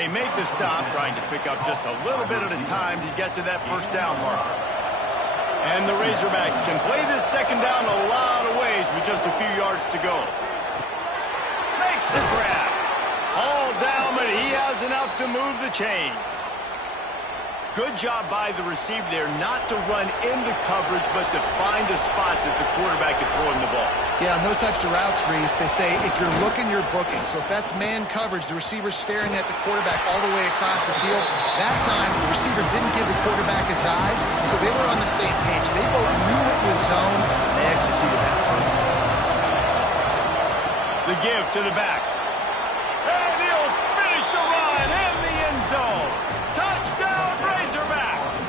They make the stop, trying to pick up just a little bit at a time to get to that first down marker. And the Razorbacks can play this second down a lot of ways with just a few yards to go. Makes the grab. All down, but he has enough to move the chains. Good job by the receiver there not to run into coverage, but to find a spot that the quarterback can throw him the ball. Yeah, on those types of routes, Reese, they say if you're looking, you're booking. So if that's man coverage, the receiver's staring at the quarterback all the way across the field. That time, the receiver didn't give the quarterback his eyes, so they were on the same page. They both knew it was zone, and they executed that perfectly. The give to the back. And he'll finish the run in the end zone. Touchdown, Razorbacks!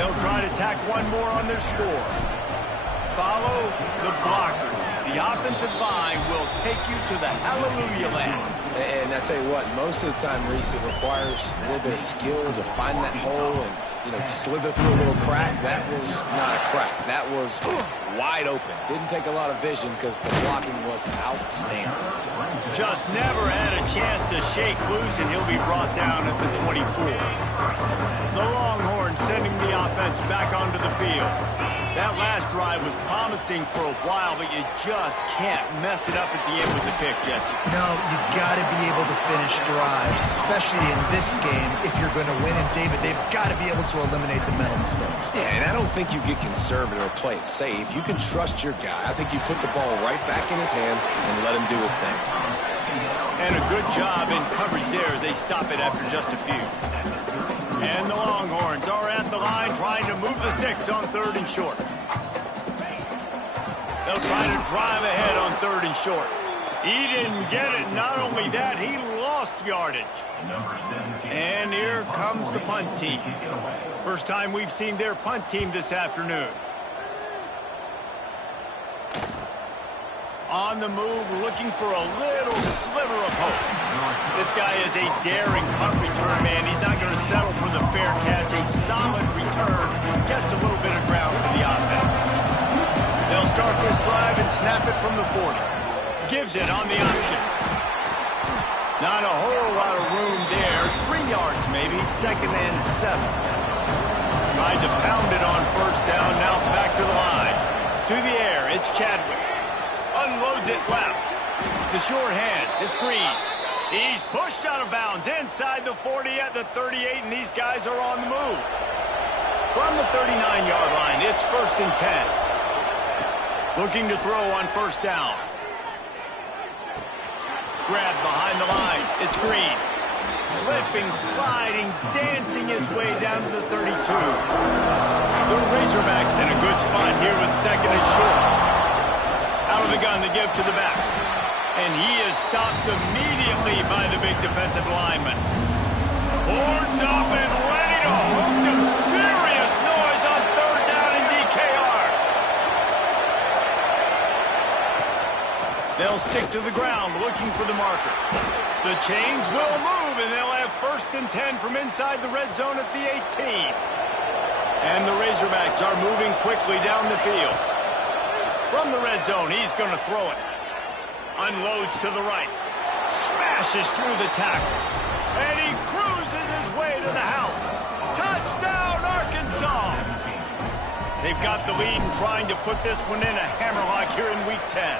They'll try to tack one more on their score. Follow the blockers. The offensive line will take you to the hallelujah land. And I tell you what, most of the time, Reese, it requires a little bit of skill to find that hole and, slither through a little crack. That was not a crack. That was wide open. Didn't take a lot of vision because the blocking was outstanding. Just never had a chance to shake loose, and he'll be brought down at the 24. The Longhorns sending the offense back onto the field. That last drive was promising for a while, but you just can't mess it up at the end with the pick, Jesse. No, you got to be able to finish drives, especially in this game if you're going to win. And, David, they've got to be able to eliminate the mental mistakes. Yeah, and I don't think you get conservative or play it safe. You can trust your guy. I think you put the ball right back in his hands and let him do his thing. And a good job in coverage there as they stop it after just a few. And the Longhorns are at the line trying to move the sticks on 3rd and short. They'll try to drive ahead on 3rd and short. He didn't get it. Not only that, he lost yardage. And here comes the punt team. First time we've seen their punt team this afternoon. On the move, looking for a little sliver of hope. This guy is a daring punt return man. He's not going to settle for the fair catch. A solid return gets a little bit of ground for the offense. They'll start this drive and snap it from the 40. Gives it on the option. Not a whole lot of room there. 3 yards maybe, 2nd and 7. Tried to pound it on 1st down, now back to the line. To the air, it's Chadwick. Unloads it left. The short hands. It's Green. He's pushed out of bounds inside the 40 at the 38, and these guys are on the move. From the 39-yard line, it's 1st and 10. Looking to throw on 1st down. Grab behind the line. It's Green. Slipping, sliding, dancing his way down to the 32. The Razorbacks in a good spot here with 2nd and short. Out of the gun to give to the back. And he is stopped immediately by the big defensive lineman. Horns up and ready to hook them. Serious noise on 3rd down in DKR. They'll stick to the ground looking for the marker. The chains will move, and they'll have 1st and 10 from inside the red zone at the 18. And the Razorbacks are moving quickly down the field. From the red zone, he's going to throw it. Unloads to the right. Smashes through the tackle. And he cruises his way to the house. Touchdown, Arkansas! They've got the lead and trying to put this one in a hammerlock here in Week 10.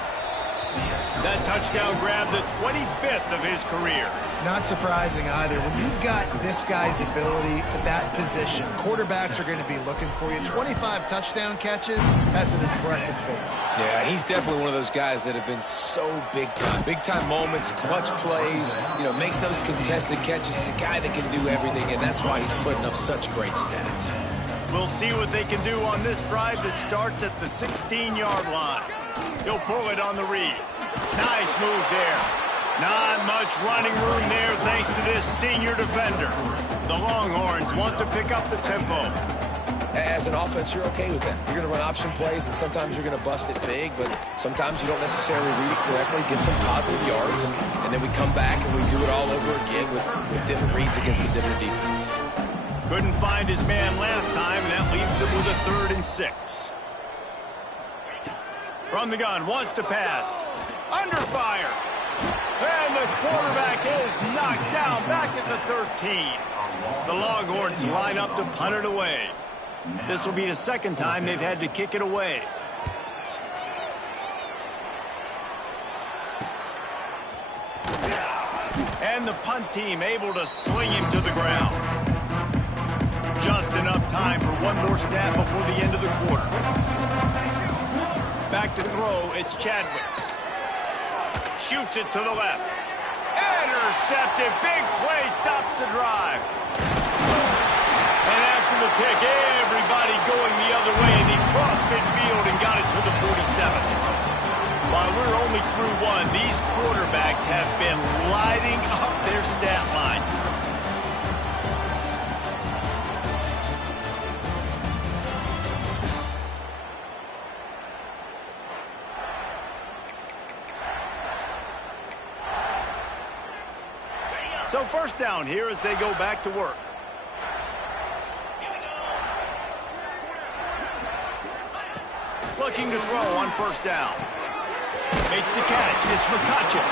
That touchdown grabbed the 25th of his career. Not surprising either. When you've got this guy's ability at that position, quarterbacks are going to be looking for you. 25 touchdown catches, that's an impressive feat. Yeah, he's definitely one of those guys that have been so big time. Big time moments, clutch plays, makes those contested catches. He's a guy that can do everything, and that's why he's putting up such great stats. We'll see what they can do on this drive that starts at the 16-yard line. He'll pull it on the read. Nice move there. Not much running room there thanks to this senior defender. The Longhorns want to pick up the tempo. As an offense, you're okay with that. You're going to run option plays, and sometimes you're going to bust it big, but sometimes you don't necessarily read it correctly, get some positive yards, and then we come back and we do it all over again with different reads against a different defense. Couldn't find his man last time, and that leaves him with a 3rd and 6. From the gun, wants to pass. Under fire. And the quarterback is knocked down back at the 13. The Longhorns line up to punt it away. This will be the second time they've had to kick it away. And the punt team able to sling him to the ground. Just enough time for one more snap before the end of the quarter. Back to throw, it's Chadwick. Shoots it to the left. Intercepted, big play, stops the drive. And after the pick, everybody going the other way, and he crossed midfield and got it to the 47. While we're only through one, these quarterbacks have been lighting up their stat lines. So first down here as they go back to work. Looking to throw on first down. Makes the catch. It's McCutcheon.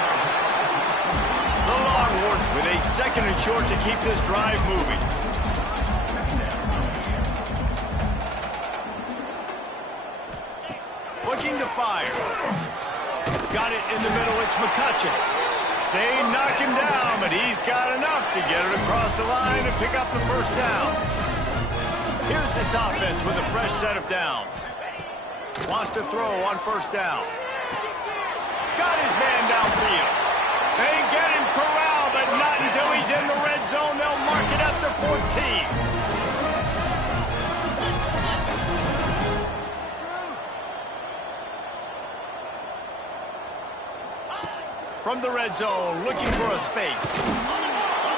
The Longhorns with a second and short to keep this drive moving. Looking to fire. Got it in the middle. It's McCutcheon. They knock him down, but he's got enough to get it across the line and pick up the first down. Here's this offense with a fresh set of downs. Wants to throw on first down. Got his man downfield. They get him corralled, but not until he's in the red zone. They'll mark it up to 14. From the red zone, looking for a space.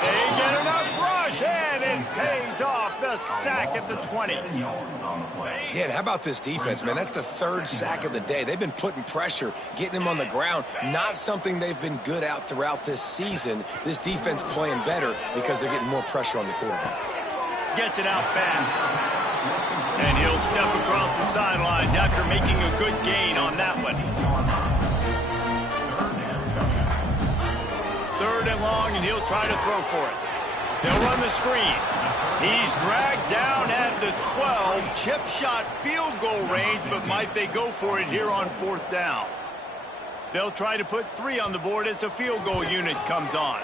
They get enough rush, and it pays off. The sack at the 20. Yeah, and how about this defense, man? That's the third sack of the day. They've been putting pressure, getting him on the ground. Not something they've been good at throughout this season. This defense playing better because they're getting more pressure on the quarterback. Gets it out fast. And he'll step across the sidelines after making a good gain on that one. Third and long, and he'll try to throw for it. They'll run the screen. He's dragged down at the 12. Chip shot field goal range, but might they go for it here on fourth down? They'll try to put 3 on the board as the field goal unit comes on.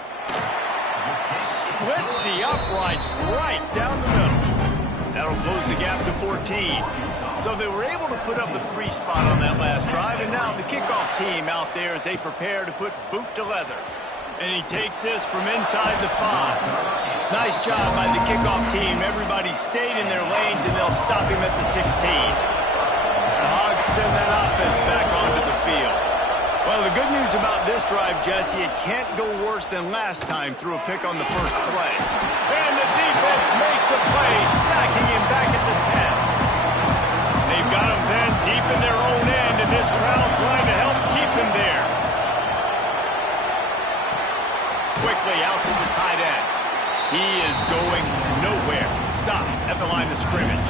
Splits the uprights right down the middle. That'll close the gap to 14. So they were able to put up a 3 spot on that last drive, and now the kickoff team out there as they prepare to put boot to leather. And he takes this from inside the 5. Nice job by the kickoff team. Everybody stayed in their lanes, and they'll stop him at the 16. The Hogs send that offense back onto the field. Well, the good news about this drive, Jesse, it can't go worse than last time through a pick on the first play. And the defense makes a play, sacking him back at the 10. They've got him then deep in their own end, and this crowd trying to help keep him there. Quickly out to the tight end. He is going nowhere. Stop at the line of scrimmage.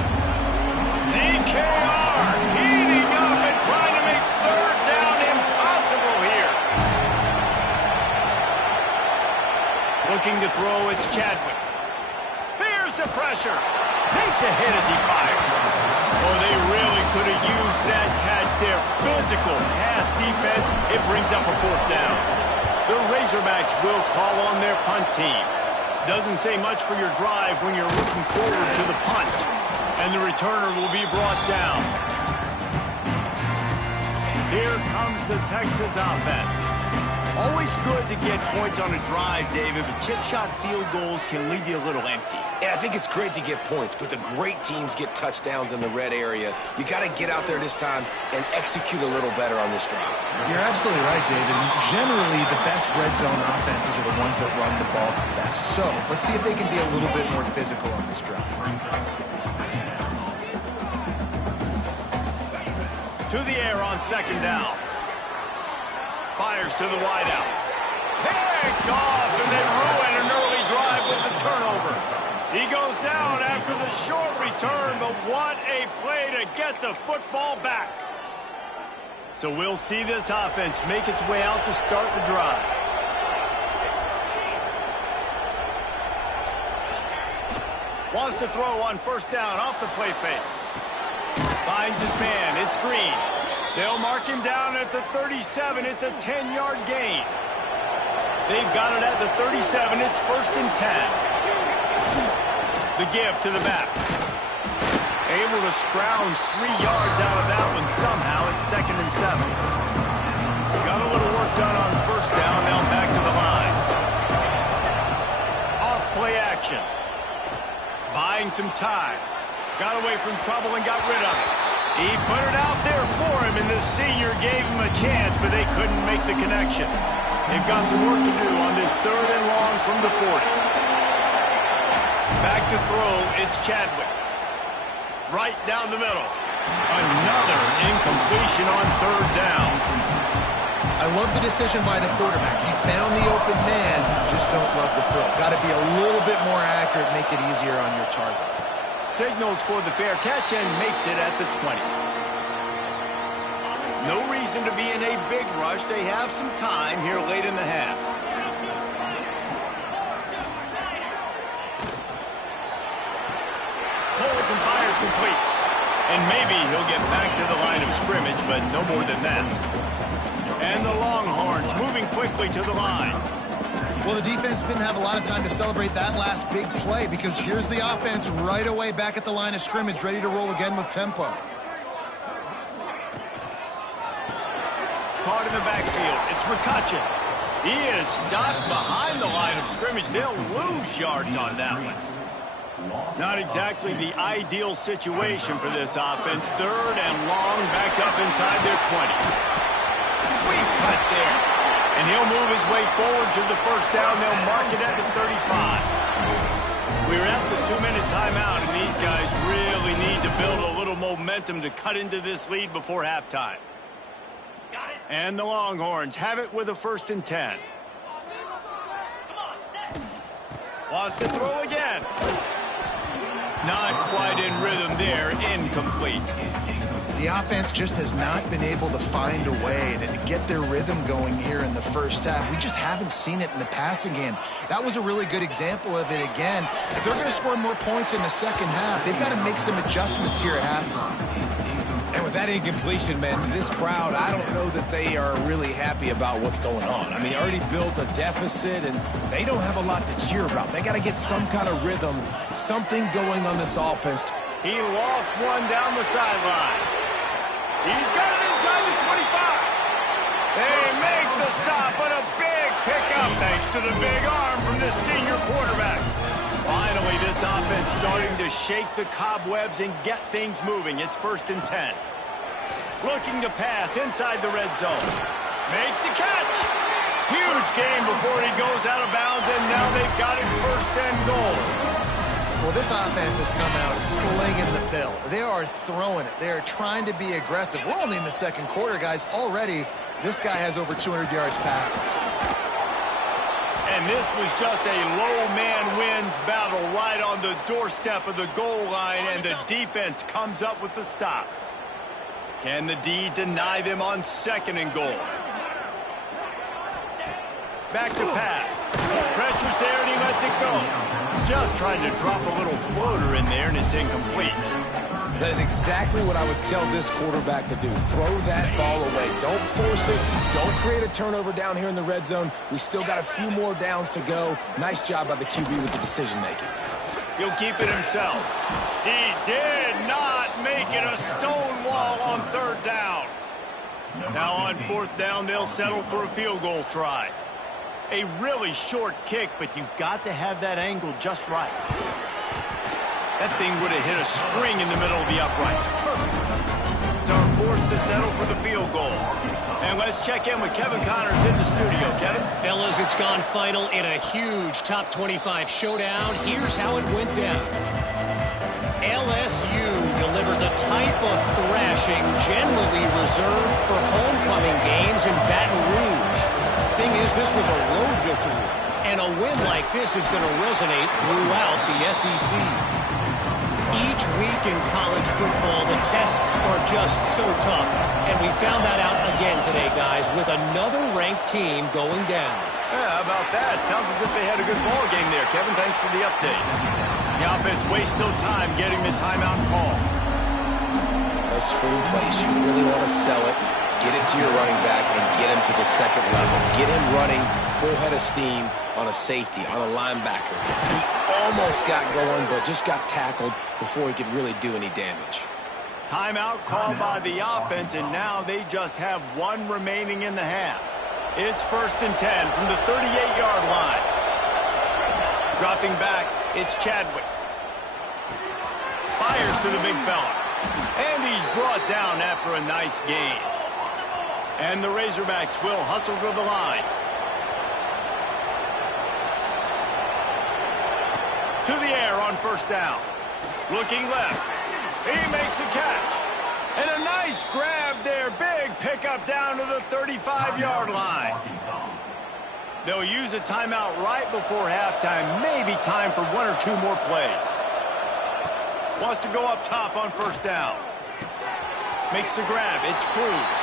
DKR heating up and trying to make third down impossible here. Looking to throw, it's Chadwick. Here's the pressure. Takes a hit as he fires. Oh, they really could have used that catch there. Physical pass defense. It brings up a fourth down. The Razorbacks will call on their punt team. Doesn't say much for your drive when you're looking forward to the punt. And the returner will be brought down. Here comes the Texas offense. Always good to get points on a drive, David, but chip shot field goals can leave you a little empty. And I think it's great to get points, but the great teams get touchdowns in the red area. You got to get out there this time and execute a little better on this drive. You're absolutely right, David. Generally, the best red zone offenses are the ones that run the ball best. So let's see if they can be a little bit more physical on this drive. To the air on second down. Fires to the wideout. Picked off, and they ruin an early drive with the turnover. He goes down after the short return, but what a play to get the football back. So we'll see this offense make its way out to start the drive. Wants to throw on first down off the play fake. Finds his man. It's Green. They'll mark him down at the 37. It's a 10-yard gain. They've got it at the 37. It's 1st and 10. The give to the back. Able to scrounge 3 yards out of that one somehow. It's 2nd and 7. Got a little work done on first down. Now back to the line. Off play action. Buying some time. Got away from trouble and got rid of it. He put it out there for him, and the senior gave him a chance, but they couldn't make the connection. They've got some work to do on this 3rd and long from the 40. Back to throw, it's Chadwick. Right down the middle. Another incompletion on 3rd down. I love the decision by the quarterback. He found the open man, just don't love the throw. Got to be a little bit more accurate, make it easier on your target. Signals for the fair catch and makes it at the 20. No reason to be in a big rush. They have some time here late in the half. Pulls and fires complete. And maybe he'll get back to the line of scrimmage, but no more than that. And the Longhorns moving quickly to the line. Well, the defense didn't have a lot of time to celebrate that last big play because here's the offense right away back at the line of scrimmage, ready to roll again with tempo. Caught in the backfield. It's McCutcheon. He is stopped behind the line of scrimmage. They'll lose yards on that one. Not exactly the ideal situation for this offense. 3rd and long, back up inside their 20. Sweet cut there. And he'll move his way forward to the first down. They'll mark it at the 35. We're at the 2-minute timeout, and these guys really need to build a little momentum to cut into this lead before halftime. And the Longhorns have it with a 1st and 10. Wants to throw again. Not quite in rhythm there. Incomplete. The offense just has not been able to find a way to get their rhythm going here in the first half. We just haven't seen it in the passing game. That was a really good example of it again. If they're going to score more points in the second half, they've got to make some adjustments here at halftime. And with that incompletion, man, this crowd, I don't know that they are really happy about what's going on. I mean, they already built a deficit, and they don't have a lot to cheer about. They got to get some kind of rhythm, something going on this offense. He lost one down the sideline. He's got it inside the 25. They make the stop, but a big pickup thanks to the big arm from this senior quarterback. Finally, this offense starting to shake the cobwebs and get things moving. It's 1st and 10. Looking to pass inside the red zone. Makes the catch. Huge game before he goes out of bounds, and now they've got it 1st and goal. Well, this offense has come out slinging the pill. They are throwing it. They are trying to be aggressive. We're only in the second quarter, guys. Already, this guy has over 200 yards passing. And this was just a low man wins battle right on the doorstep of the goal line, and the defense comes up with the stop. Can the D deny them on 2nd and goal? Back to pass. Pressure's there, and he lets it go. Just trying to drop a little floater in there, and it's incomplete. That is exactly what I would tell this quarterback to do. Throw that ball away. Don't force it. Don't create a turnover down here in the red zone. We still got a few more downs to go. Nice job by the QB with the decision-making. He'll keep it himself. He did not make it a stone wall on 3rd down. Now on 4th down, they'll settle for a field goal try. A really short kick, but you've got to have that angle just right. That thing would have hit a string in the middle of the uprights. Perfect. They're forced to settle for the field goal. And let's check in with Kevin Connors in the studio. Kevin? Fellas, it's gone final in a huge top 25 showdown. Here's how it went down. LSU delivered the type of thrashing generally reserved for homecoming games in Baton Rouge. Thing is, this was a road victory, and a win like this is going to resonate throughout the SEC. Each week in college football, the tests are just so tough, and we found that out again today, guys, with another ranked team going down. Yeah, how about that? Sounds as if they had a good ball game there. Kevin, thanks for the update. The offense wastes no time getting the timeout call. Those screen plays, you really want to sell it, get it to your running back, and get him to the second level. Get him running full head of steam on a safety, on a linebacker. He almost got going, but just got tackled before he could really do any damage. Timeout called by the offense, and now they just have one remaining in the half. It's 1st and 10 from the 38-yard line. Dropping back, it's Chadwick. Fires to the big fella. And he's brought down after a nice gain. And the Razorbacks will hustle to the line. To the air on 1st down. Looking left. He makes the catch. And a nice grab there. Big pickup down to the 35-yard line. They'll use a timeout right before halftime. Maybe time for 1 or 2 more plays. Wants to go up top on 1st down. Makes the grab. It's Cruz.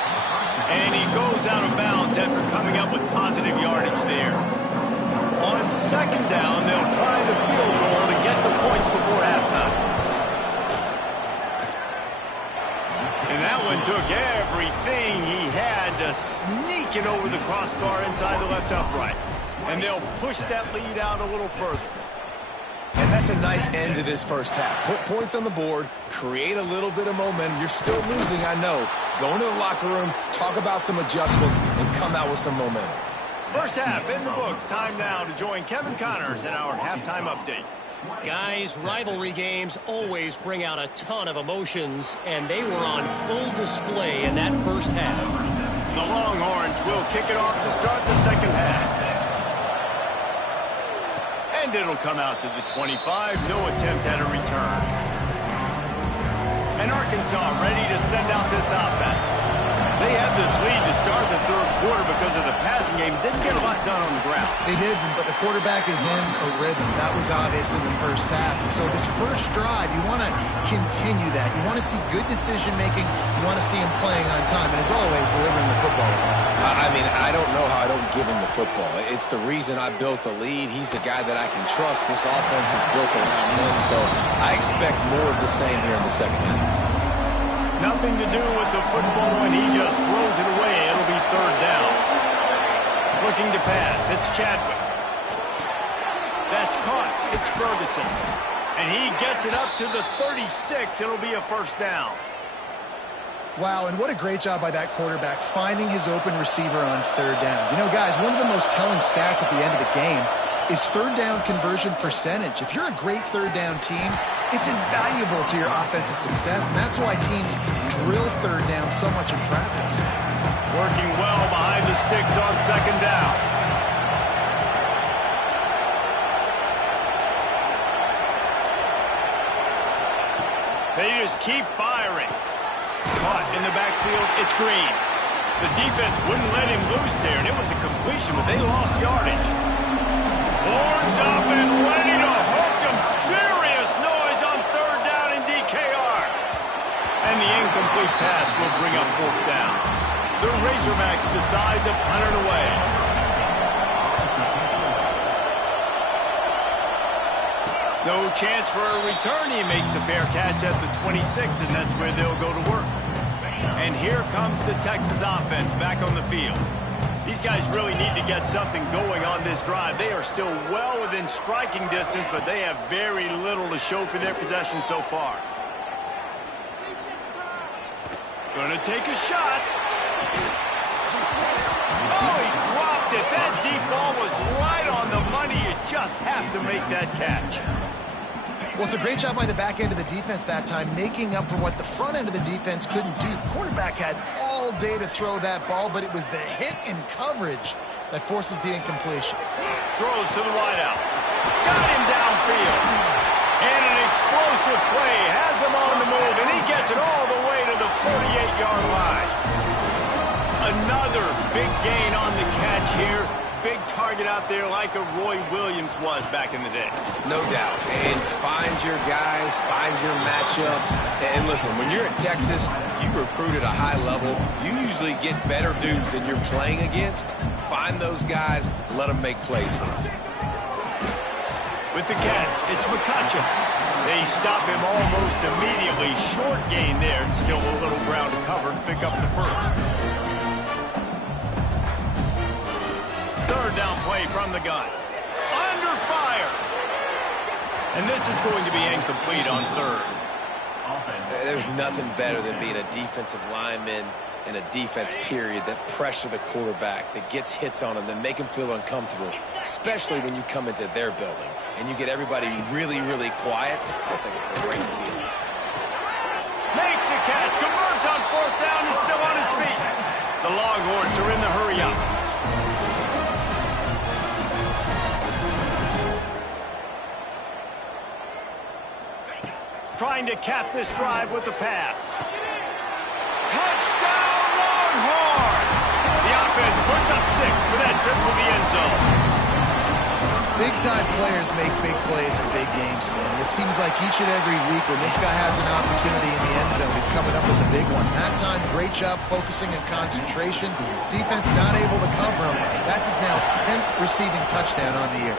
And he goes out of bounds after coming up with positive yardage there. On 2nd down, they'll try the field goal to get the points before halftime. And that one took everything he had to sneak it over the crossbar inside the left upright. And they'll push that lead out a little further. And that's a nice end to this first half. Put points on the board, create a little bit of momentum. You're still losing, I know. Go into the locker room, talk about some adjustments, and come out with some momentum. First half in the books. Time now to join Kevin Connors in our halftime update. Guys, rivalry games always bring out a ton of emotions, and they were on full display in that first half. The Longhorns will kick it off to start the second half. And it'll come out to the 25. No attempt at a return. And Arkansas ready to send out this offense. They had this lead to start the 3rd quarter because of the passing game. Didn't get a lot done on the ground. They did, but the quarterback is in a rhythm. That was obvious in the first half. And so this first drive, you want to continue that. You want to see good decision-making. You want to see him playing on time. And as always, delivering the football. I mean, I don't know how I don't give him the football. It's the reason I built the lead. He's the guy that I can trust. This offense is built around him. So I expect more of the same here in the second half. Nothing to do with the football, and he just throws it away. It'll be 3rd down. Looking to pass. It's Chadwick. That's caught. It's Ferguson. And he gets it up to the 36. It'll be a 1st down. Wow, and what a great job by that quarterback finding his open receiver on 3rd down. You know, guys, one of the most telling stats at the end of the game is 3rd down conversion percentage. If you're a great 3rd down team, it's invaluable to your offensive success, and that's why teams drill 3rd down so much in practice. Working well behind the sticks on 2nd down. They just keep firing. Caught in the backfield, it's Green. The defense wouldn't let him loose there, and it was a completion, but they lost yardage. Horns up and ready to hook him. Serious noise on 3rd down in DKR. And the incomplete pass will bring up 4th down. The Razorbacks decide to punt it away. No chance for a return. He makes the fair catch at the 26, and that's where they'll go to work. And here comes the Texas offense back on the field. These guys really need to get something going on this drive. They are still well within striking distance, but they have very little to show for their possession so far. Gonna take a shot. Oh, he dropped it. That deep ball was right on the money. You just have to make that catch. Well, it's a great job by the back end of the defense that time, making up for what the front end of the defense couldn't do. The quarterback had all day to throw that ball, but it was the hit and coverage that forces the incompletion. Throws to the wideout. Got him downfield. And an explosive play has him on the move, and he gets it all the way to the 48-yard line. Another big gain on the catch here. Big target out there like a Roy Williams was back in the day. No doubt. And find your guys, find your matchups. And listen, when you're at Texas, you recruit at a high level. You usually get better dudes than you're playing against. Find those guys, let them make plays for you. With the catch, it's McCutcheon. They stop him almost immediately. Short gain there, and still a little ground to cover and pick up the first. Third down play from the gun. Under fire. And this is going to be incomplete on third. There's nothing better than being a defensive lineman in a defense period that pressure the quarterback, that gets hits on him, that make him feel uncomfortable, especially when you come into their building and you get everybody really, really quiet. That's a great feeling. Makes the catch, converts on fourth down, is still on his feet. The Longhorns are in the hurry up. Trying to cap this drive with the pass. Touchdown, Longhorns! The offense puts up 6 for that trip to the end zone. Big-time players make big plays in big games, man. It seems like each and every week when this guy has an opportunity in the end zone, he's coming up with a big one. That time, great job focusing and concentration. Defense not able to cover him. That's his now 10th receiving touchdown on the year.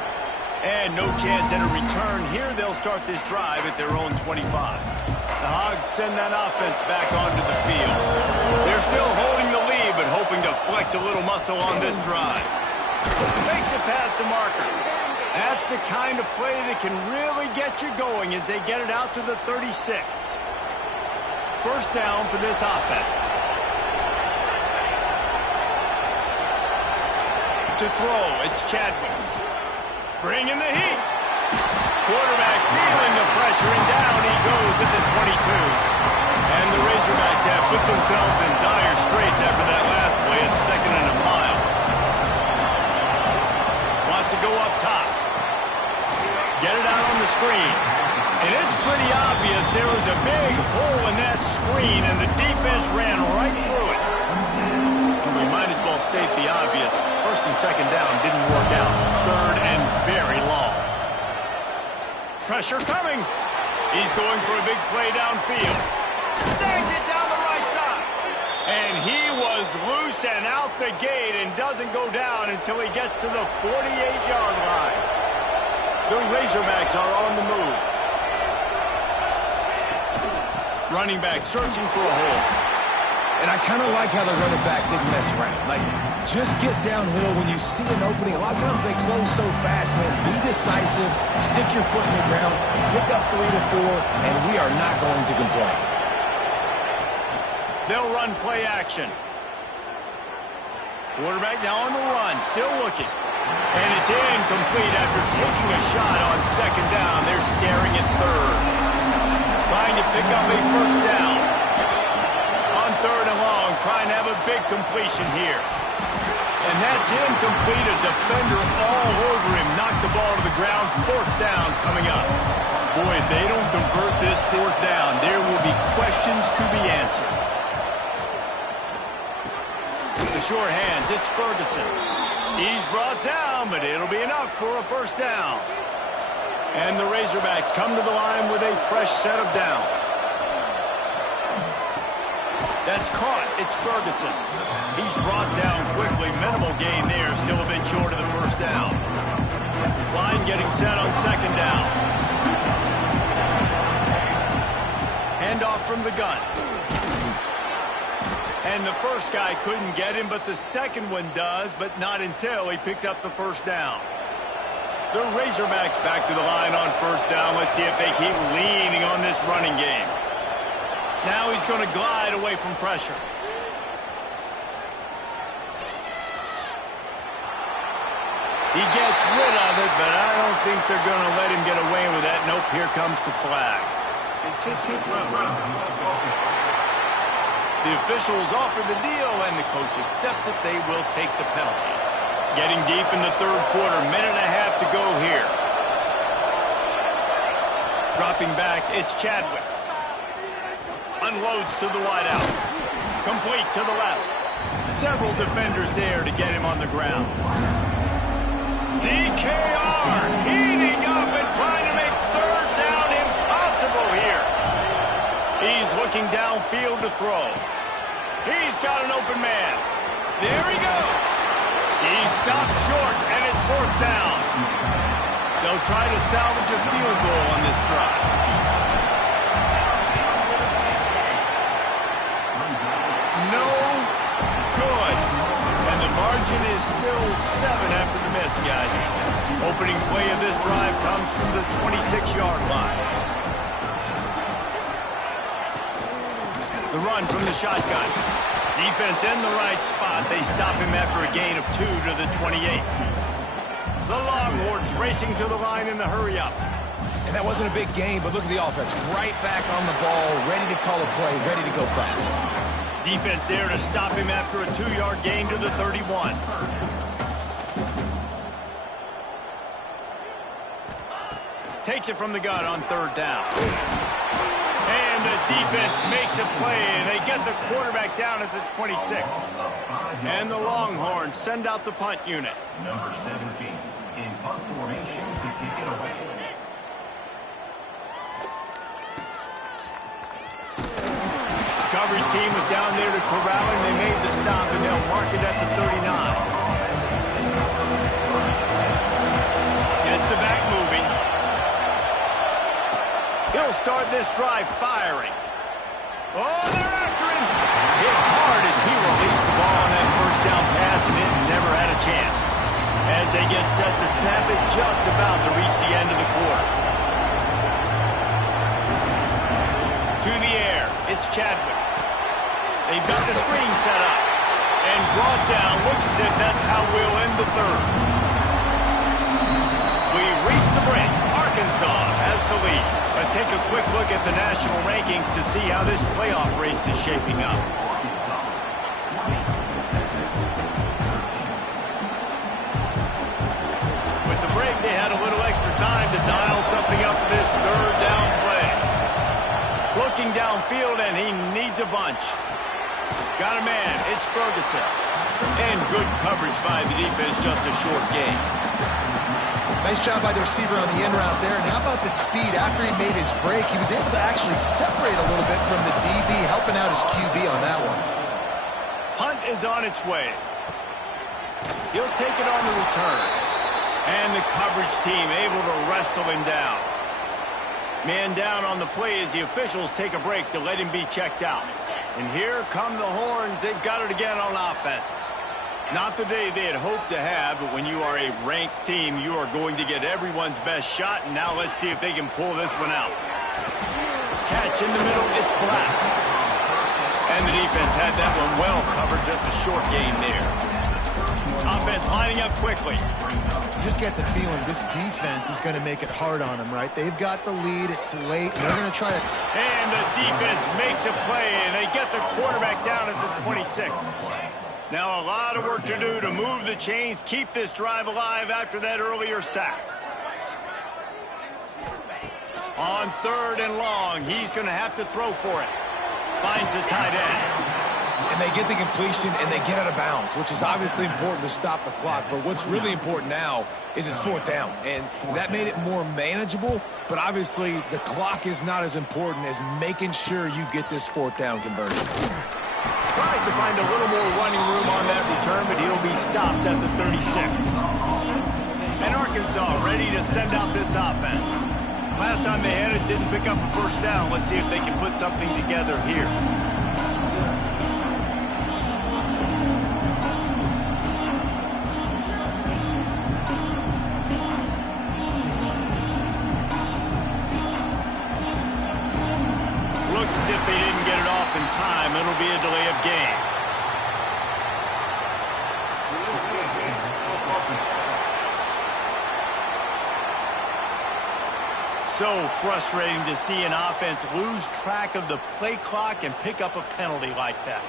And no chance at a return here. They'll start this drive at their own 25. The Hogs send that offense back onto the field. They're still holding the lead, but hoping to flex a little muscle on this drive. Makes it past the marker. That's the kind of play that can really get you going as they get it out to the 36. First down for this offense. To throw, it's Chadwick. Bringing the heat. Quarterback feeling the pressure, and down he goes at the 22. And the Razorbacks have put themselves in dire straits after that last play at 2nd and a mile. Wants to go up top. Get it out on the screen. And it's pretty obvious there was a big hole in that screen, and the defense ran right through it. We might as well state the obvious. First and second down didn't work out. Third and very long. Pressure coming. He's going for a big play downfield. Snags it down the right side. And he was loose and out the gate and doesn't go down until he gets to the 48-yard line. The Razorbacks are on the move. Running back searching for a hole. And I kind of like how the running back didn't mess around. Like, just get downhill when you see an opening. A lot of times they close so fast, man. Be decisive, stick your foot in the ground, pick up 3 to 4, and we are not going to complain. They'll run play action. Quarterback now on the run, still looking. And it's incomplete after taking a shot on second down. They're staring at third. Trying to pick up a first down. On third and long, trying to have a big completion here. And that's incomplete. A defender all over him. Knocked the ball to the ground. Fourth down coming up. Boy, if they don't convert this fourth down, there will be questions to be answered. The short hands, it's Ferguson. He's brought down, but it'll be enough for a first down. And the Razorbacks come to the line with a fresh set of downs. That's caught. It's Ferguson. He's brought down quickly. Minimal gain there. Still a bit short of the first down. Line getting set on second down. Handoff from the gun. And the first guy couldn't get him, but the second one does, but not until he picks up the first down. The Razorbacks back to the line on first down. Let's see if they keep leaning on this running game. Now he's going to glide away from pressure. He gets rid of it, but I don't think they're going to let him get away with that. Nope, here comes the flag. The officials offer the deal, and the coach accepts it. They will take the penalty. Getting deep in the third quarter, minute and a half to go here. Dropping back, it's Chadwick. Unloads to the wideout. Complete to the left. Several defenders there to get him on the ground. DKR heating up and trying to make third down impossible here. He's looking downfield to throw. He's got an open man. There he goes. He stopped short, and it's fourth down. They'll try to salvage a field goal on this drive. No good. And the margin is still 7 after the miss, guys. Opening play of this drive comes from the 26-yard line. The run from the shotgun. Defense in the right spot. They stop him after a gain of 2 to the 28. The Longhorns racing to the line in the hurry-up. And that wasn't a big game, but look at the offense. Right back on the ball, ready to call a play, ready to go fast. Defense there to stop him after a 2-yard gain to the 31. Takes it from the gun on 3rd down. And the defense makes a play, and they get the quarterback down at the 26. And the Longhorns send out the punt unit. Number 17 in punt formation to kick it away. Coverage team was down there to corral him. They made the stop, and they'll mark it at the 39. Gets the back moving. He'll start this drive firing. Oh, they're after him. Hit hard as he released the ball on that first down pass, and it never had a chance. As they get set to snap it, just about to reach the end of the quarter. To the air, it's Chadwick. They've got the screen set up. And brought down, looks as if that's how we'll end the 3rd. We've reached the break. Arkansas has the lead. Let's take a quick look at the national rankings to see how this playoff race is shaping up. With the break, they had a little extra time to dial something up for this 3rd down play. Looking downfield, and he needs a bunch. Got a man. It's Ferguson. And good coverage by the defense, just a short gain. Nice job by the receiver on the end route there. And how about the speed? After he made his break, he was able to actually separate a little bit from the DB, helping out his QB on that one. Punt is on its way. He'll take it on the return. And the coverage team able to wrestle him down. Man down on the play as the officials take a break to let him be checked out. And here come the Horns. They've got it again on offense. Not the day they had hoped to have, but when you are a ranked team, you are going to get everyone's best shot. And now let's see if they can pull this one out. Catch in the middle, it's Black. And the defense had that one well covered, just a short gain there. Offense lining up quickly. You just get the feeling this defense is going to make it hard on them, right? They've got the lead. It's late. They're going to try to... And the defense makes a play, and they get the quarterback down at the 26. Now a lot of work to do to move the chains, keep this drive alive after that earlier sack. On 3rd and long, he's going to have to throw for it. Finds the tight end. And they get the completion, and they get out of bounds, which is obviously important to stop the clock. But what's really important now is it's 4th down. And that made it more manageable, but obviously the clock is not as important as making sure you get this 4th down conversion. Tries to find a little more running room on that return, but he'll be stopped at the 36. And Arkansas ready to send out this offense. Last time they had it, didn't pick up a 1st down. Let's see if they can put something together here. Looks as if they didn't get it off in time. It'll be a delay of game. So frustrating to see an offense lose track of the play clock and pick up a penalty like that.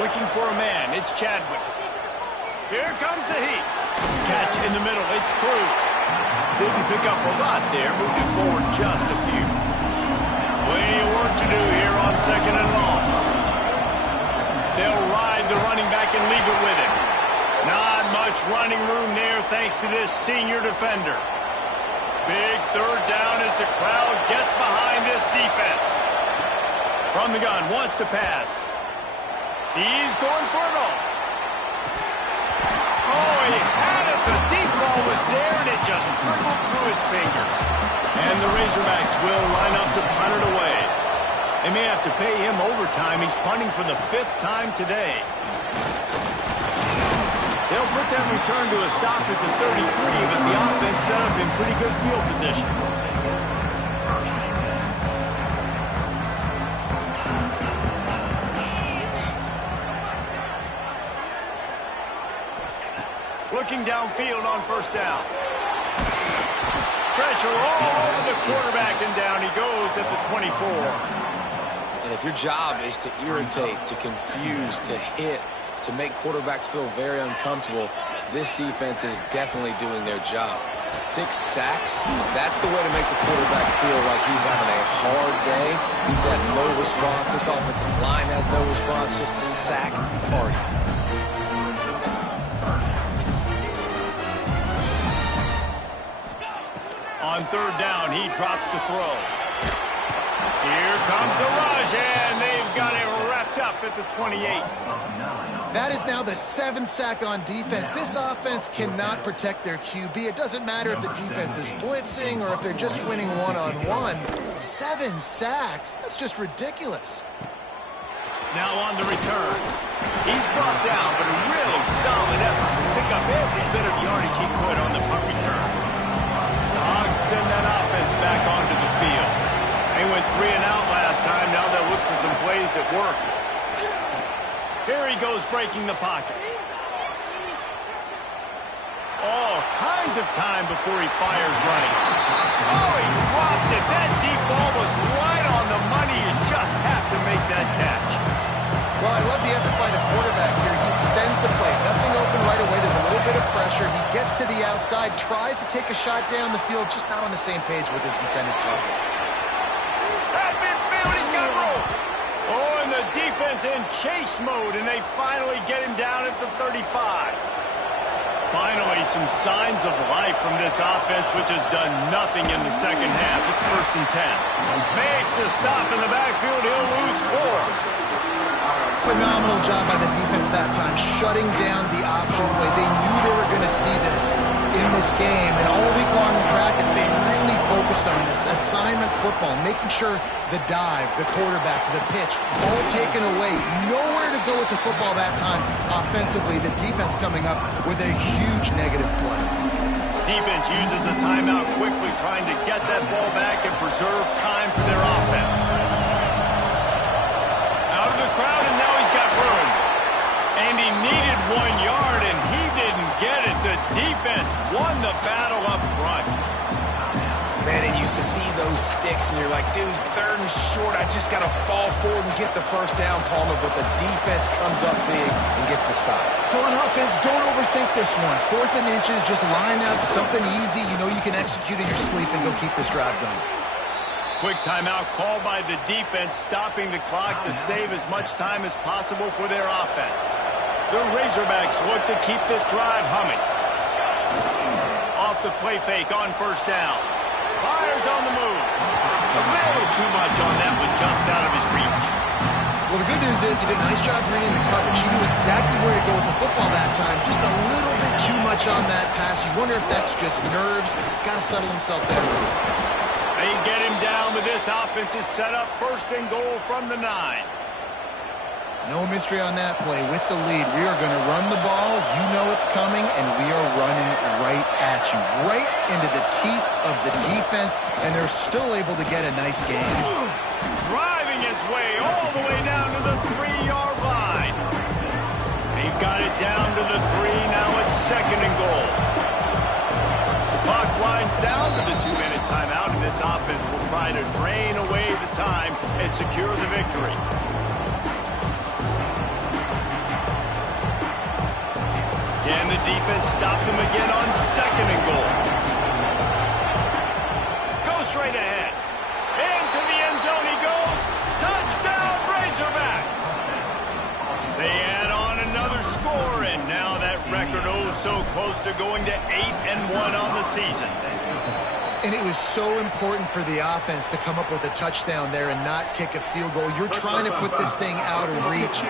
Looking for a man. It's Chadwick. Here comes the heat. Catch in the middle. It's Cruz. Didn't pick up a lot there. Moved it forward just a few. Plenty of work to do here on 2nd and long. They'll ride the running back and leave it with him. Not much running room there thanks to this senior defender. Big 3rd down as the crowd gets behind this defense. From the gun, wants to pass. He's going for it all. his fingers. And the Razorbacks will line up to punt it away. They may have to pay him overtime. He's punting for the 5th time today. They'll put that return to a stop at the 33, but the offense set up in pretty good field position. Looking downfield on first down. Pressure all over the quarterback, and down he goes at the 24. And if your job is to irritate, to confuse, to hit, to make quarterbacks feel very uncomfortable, this defense is definitely doing their job. 6 sacks, that's the way to make the quarterback feel like he's having a hard day. He's had no response. This offensive line has no response, just a sack party. On third down, he drops the throw. Here comes the rush, and they've got it wrapped up at the 28. That is now the 7th sack on defense. This offense cannot protect their QB. It doesn't matter if the defense is blitzing or if they're just winning one-on-one. 7 sacks? That's just ridiculous. Now on the return. He's brought down, but a really solid effort to pick up every bit of yardage he could on the punt return. The Hogs send that offense back onto the field. They went 3 and out last time. Now they'll look for some plays that work. Here he goes breaking the pocket. All kinds of time before he fires right. Oh, he dropped it. That deep ball was right on the money. You just have to make that catch. Well, I love the effort by the quarterback here. He extends the play. Nothing open right away. There's a little bit of pressure. He gets to the outside, tries to take a shot down the field, just not on the same page with his intended target. At midfield, he's got room. Oh, and the defense in chase mode, and they finally get him down at the 35. Finally, some signs of life from this offense, which has done nothing in the second half. It's 1st and 10. Makes a stop in the backfield. He'll lose 4. Phenomenal job by the defense that time, shutting down the option play. They knew they were going to see this in this game, and all week long in practice, they really focused on this assignment football, making sure the dive, the quarterback, the pitch, all taken away. Nowhere to go with the football that time offensively. The defense coming up with a huge negative play. Defense uses a timeout quickly, trying to get that ball back and preserve time for their offense. Out of the crowd, and now he's got room. And he needed 1 yard, and he didn't get it. The defense won the battle up front. Man, and you see those sticks, and you're like, dude, 3rd and short, I just got to fall forward and get the first down, Palmer, but the defense comes up big and gets the stop. So on offense, don't overthink this one. 4th and inches, just line up, something easy. You know you can execute in your sleep and go keep this drive going. Quick timeout called by the defense, stopping the clock to save as much time as possible for their offense. The Razorbacks look to keep this drive humming. Off the play fake on first down. Fires on the move. A little too much on that one, just out of his reach. Well, the good news is he did a nice job reading the coverage. He knew exactly where to go with the football that time. Just a little bit too much on that pass. You wonder if that's just nerves. He's got to settle himself down. They get him down, but this offense is set up 1st and goal from the 9. No mystery on that play. With the lead, we are going to run the ball. You know it's coming, and we are running right at you. Right into the teeth of the defense, and they're still able to get a nice game. Driving its way all the way down to the 3-yard line. They've got it down to the 3. Now it's 2nd and goal. The clock winds down to the 2-minute timeout, and this offense will try to drain away the time and secure the victory. Can the defense stop them again on 2nd and goal? Go straight ahead. Into the end zone he goes. Touchdown, Razorbacks. They add on another score, and now that record so close to going to 8-1 on the season. And it was so important for the offense to come up with a touchdown there and not kick a field goal. You're trying to put this thing out of reach.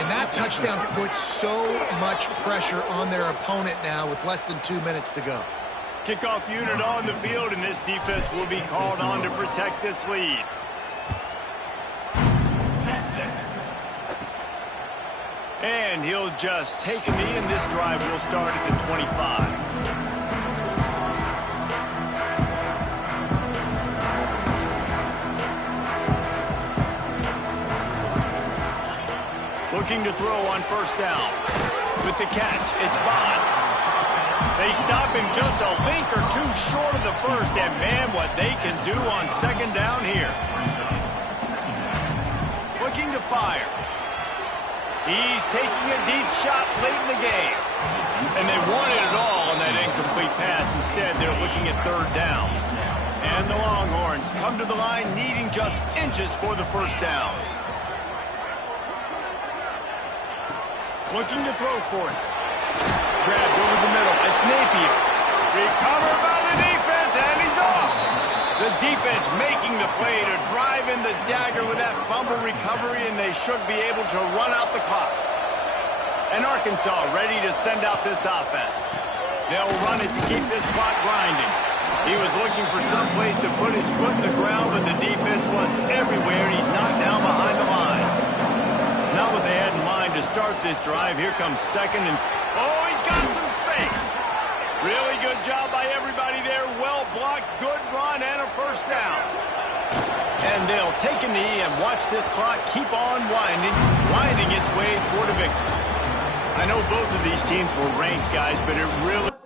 And that touchdown puts so much pressure on their opponent now with less than 2 minutes to go. Kickoff unit on the field, and this defense will be called on to protect this lead. And he'll just take a knee, and this drive will start at the 25. Looking to throw on first down. With the catch, it's Bond. They stop him just a link or two short of the first, and man, what they can do on second down here. Looking to fire. He's taking a deep shot late in the game. And they wanted it all on that incomplete pass. Instead, they're looking at third down. And the Longhorns come to the line needing just inches for the first down. Looking to throw for it. Grabbed over the middle. It's Napier. Recovered by the defense, and he's off. The defense making the play to drive in the dagger with that fumble recovery, and they should be able to run out the clock. And Arkansas ready to send out this offense. They'll run it to keep this clock grinding. He was looking for some place to put his foot in the ground, but the defense was everywhere, and he's knocked down behind the line. Not what they had in mind to start this drive. Here comes second and... Oh, he's got some space. Really good job by everybody there. Well blocked, good run, and a first down. And they'll take a knee and watch this clock keep on winding its way toward a victory. I know both of these teams were ranked, guys, but it really...